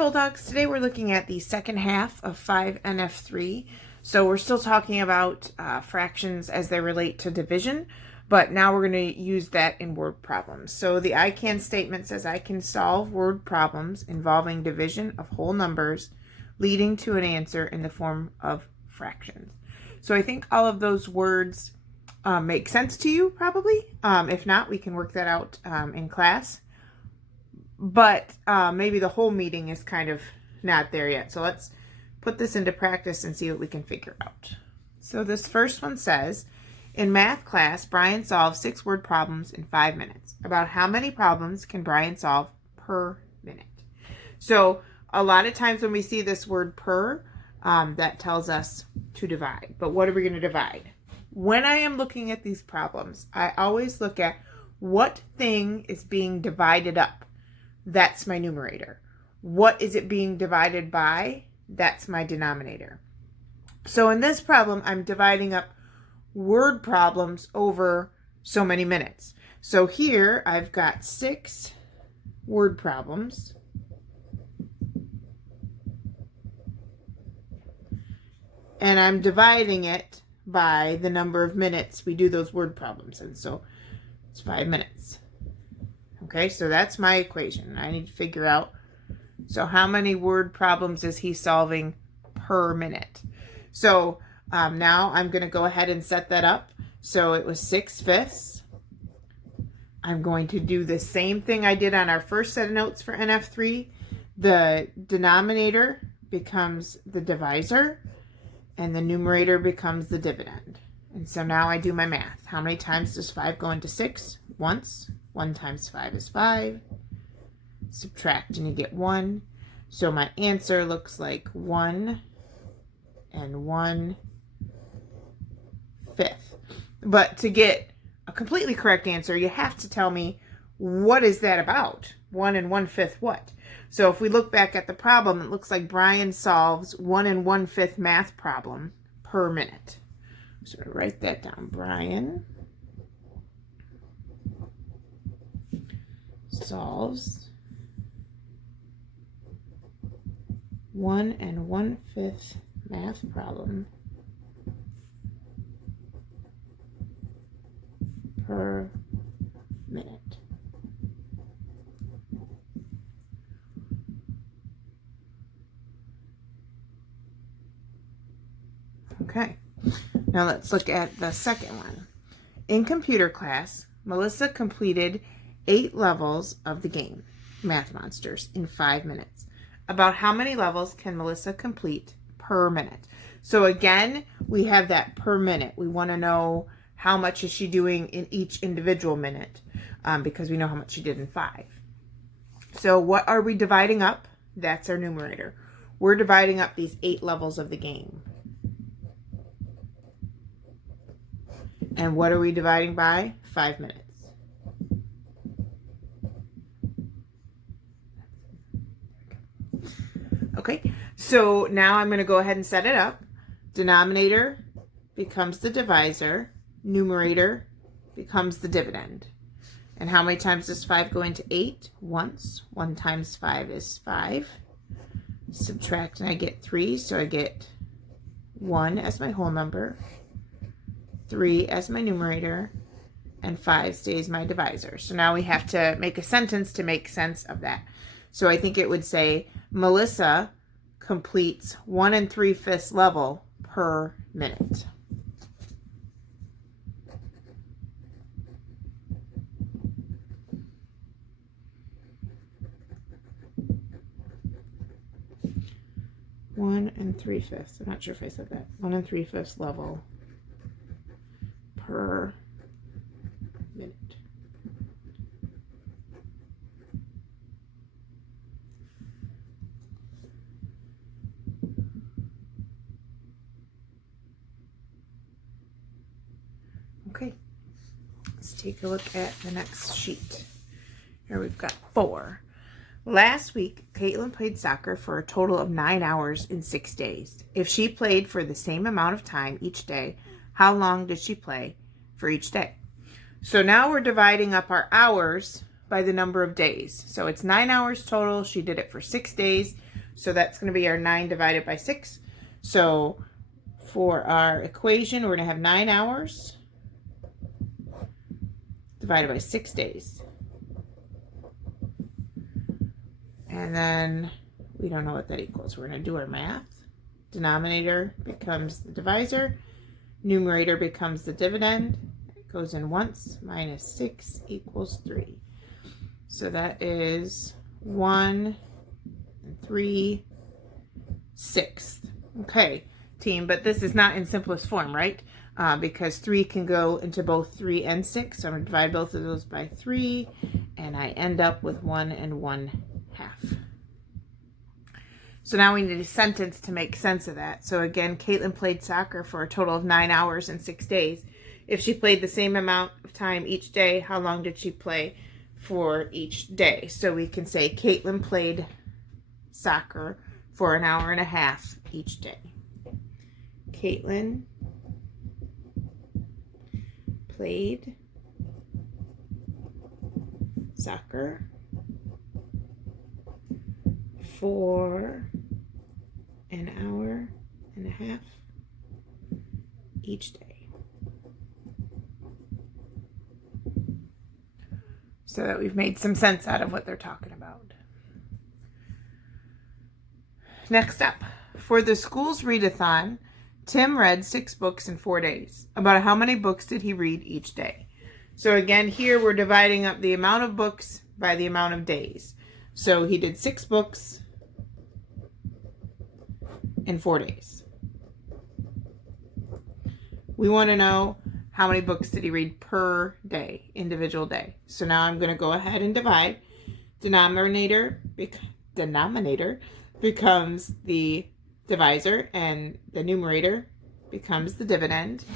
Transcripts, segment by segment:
Bulldogs. Today we're looking at the second half of 5.NF.3. So we're still talking about fractions as they relate to division, but now we're going to use that in word problems. So the I can statement says I can solve word problems involving division of whole numbers leading to an answer in the form of fractions. So I think all of those words make sense to you probably. If not, we can work that out in class. But maybe the whole meeting is kind of not there yet. So let's put this into practice and see what we can figure out. So this first one says, in math class, Brian solved 6 word problems in 5 minutes. About how many problems can Brian solve per minute? So a lot of times when we see this word per, that tells us to divide. But what are we going to divide? When I am looking at these problems, I always look at what thing is being divided up. That's my numerator. What is it being divided by? That's my denominator. So in this problem, I'm dividing up word problems over so many minutes. So here I've got 6 word problems. And I'm dividing it by the number of minutes we do those word problems in. So it's 5 minutes. Okay, so that's my equation. I need to figure out, so how many word problems is he solving per minute? So now I'm going to go ahead and set that up. So it was 6/5. I'm going to do the same thing I did on our first set of notes for NF3. The denominator becomes the divisor, and the numerator becomes the dividend. And so now I do my math. How many times does 5 go into 6? Once. 1 times 5 is 5. Subtract and you get 1. So my answer looks like 1 and 1/5. But to get a completely correct answer, you have to tell me, what is that about? 1 and 1/5 what? So if we look back at the problem, it looks like Brian solves 1 and 1/5 math problem per minute. So write that down. Brian solves 1 and 1/5 math problem per minute. Okay, now let's look at the second one. In computer class, Melissa completed 8 levels of the game, Math Monsters, in 5 minutes. About how many levels can Melissa complete per minute? So again, we have that per minute. We want to know how much is she doing in each individual minute, because we know how much she did in 5. So what are we dividing up? That's our numerator. We're dividing up these 8 levels of the game. And what are we dividing by? 5 minutes. Okay, so now I'm going to go ahead and set it up. Denominator becomes the divisor. Numerator becomes the dividend. And how many times does 5 go into 8? Once. 1 times 5 is 5. Subtract and I get 3, so I get 1 as my whole number, 3 as my numerator, and 5 stays my divisor. So now we have to make a sentence to make sense of that. So I think it would say, Melissa completes 1 3/5 level per minute. One 3/5. I'm not sure if I said that. 1 3/5 level per minute. Okay, let's take a look at the next sheet. Here we've got 4. Last week, Caitlin played soccer for a total of 9 hours in 6 days. If she played for the same amount of time each day, how long did she play for each day? So now we're dividing up our hours by the number of days. So it's 9 hours total. She did it for 6 days. So that's going to be our 9 divided by 6. So for our equation, we're going to have 9 hours divided by 6 days. And then we don't know what that equals. We're going to do our math. Denominator becomes the divisor. Numerator becomes the dividend. It goes in once. Minus 6 equals 3. So that is 1 3/6. Okay, team, but this is not in simplest form, right? Because 3 can go into both 3 and 6. So I'm going to divide both of those by 3, and I end up with 1 1/2. So now we need a sentence to make sense of that. So again, Caitlin played soccer for a total of 9 hours and 6 days. If she played the same amount of time each day, how long did she play for each day? So we can say Caitlin played soccer for 1 hour and a half each day. Caitlin played soccer for 1 hour and a half each day. So that we've made some sense out of what they're talking about. Next up, for the school's readathon, Tim read 6 books in 4 days. About how many books did he read each day? So again, here we're dividing up the amount of books by the amount of days. So he did 6 books in 4 days. We want to know how many books did he read per day, individual day. So now I'm going to go ahead and divide. Denominator becomes the divisor, and the numerator becomes the dividend.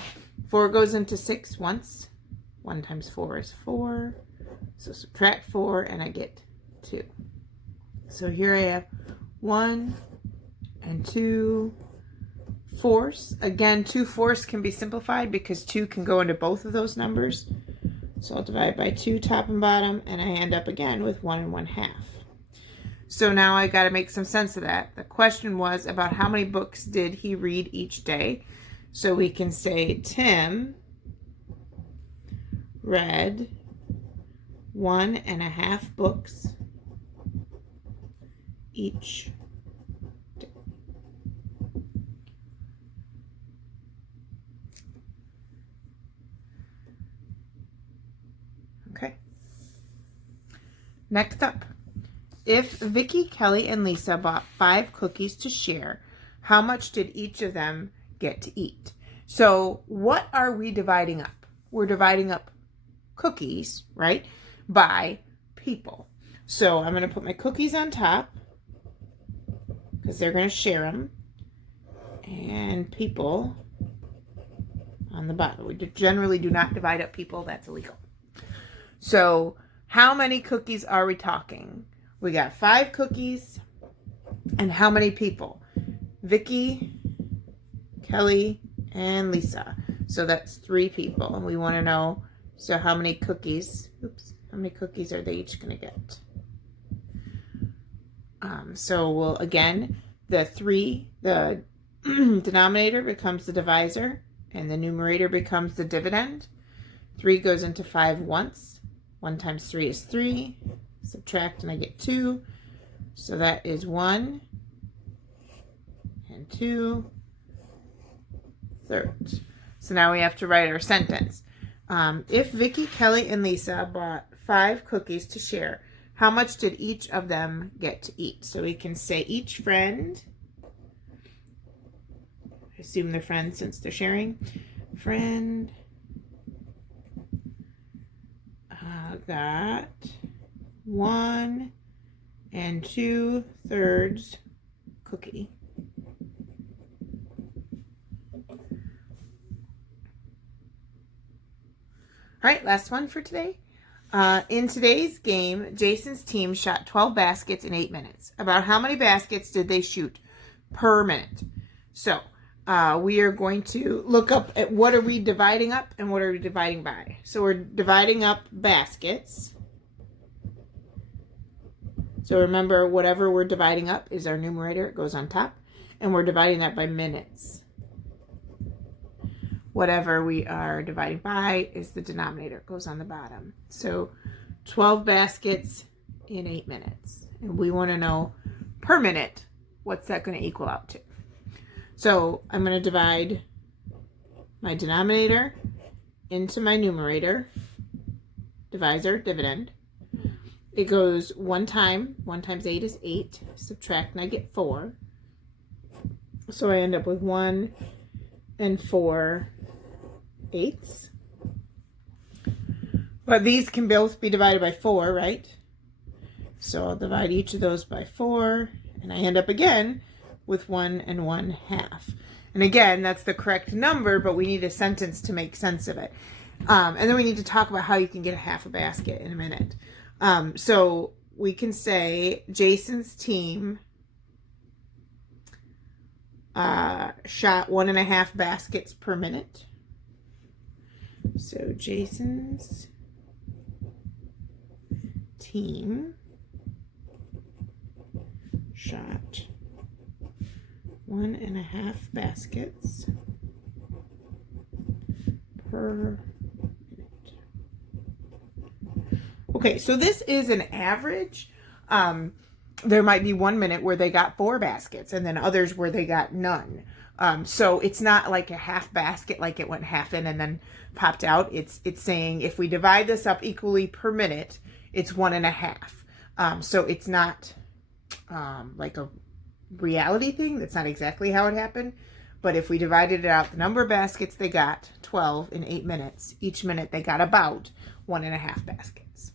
4 goes into 6 once. 1 times 4 is 4. So subtract 4, and I get 2. So here I have 1 and 2 fourths. Again, 2 fourths can be simplified because 2 can go into both of those numbers. So I'll divide by 2 top and bottom, and I end up again with 1 1/2. So now I got to make some sense of that. The question was about how many books did he read each day. So we can say Tim read 1 1/2 books each day. Okay. Next up, if Vicky, Kelly, and Lisa bought 5 cookies to share, how much did each of them get to eat? So what are we dividing up? We're dividing up cookies, right, by people. So I'm going to put my cookies on top because they're going to share them, and people on the bottom. We generally do not divide up people. That's illegal. So how many cookies are we talking? We got 5 cookies, and how many people? Vicky, Kelly, and Lisa. So that's 3 people, and we want to know, so how many cookies, how many cookies are they each going to get? So we'll, again, the denominator becomes the divisor, and the numerator becomes the dividend. 3 goes into 5 once. 1 times 3 is 3. Subtract, and I get 2. So that is 1 and 2 thirds. So now we have to write our sentence. If Vicky, Kelly, and Lisa bought 5 cookies to share, how much did each of them get to eat? So we can say each friend, I assume they're friends since they're sharing, friend got 1 2/3 cookie. All right, last one for today. In today's game, Jason's team shot 12 baskets in 8 minutes. About how many baskets did they shoot per minute? So we are going to look up at what are we dividing up and what are we dividing by. So we're dividing up baskets So remember, whatever we're dividing up is our numerator. It goes on top. And we're dividing that by minutes. Whatever we are dividing by is the denominator. It goes on the bottom. So 12 baskets in 8 minutes. And we want to know per minute, what's that going to equal out to? So I'm going to divide my denominator into my numerator, divisor, dividend. It goes 1 time. 1 times 8 is 8. Subtract and I get 4. So I end up with 1 and 4 eighths. But these can both be divided by 4, right? So I'll divide each of those by 4. And I end up again with 1 and 1/2. And again, that's the correct number, but we need a sentence to make sense of it. And then we need to talk about how you can get a half a basket in a minute. So we can say Jason's team shot 1.5 baskets per minute. So Jason's team shot 1.5 baskets per minute. Okay, so this is an average. There might be 1 minute where they got 4 baskets and then others where they got none. So it's not like a half basket, like it went half in and then popped out. It's saying if we divide this up equally per minute, it's 1.5. So it's not like a reality thing. That's not exactly how it happened. But if we divided it out, the number of baskets they got, 12 in 8 minutes, each minute they got about 1.5 baskets.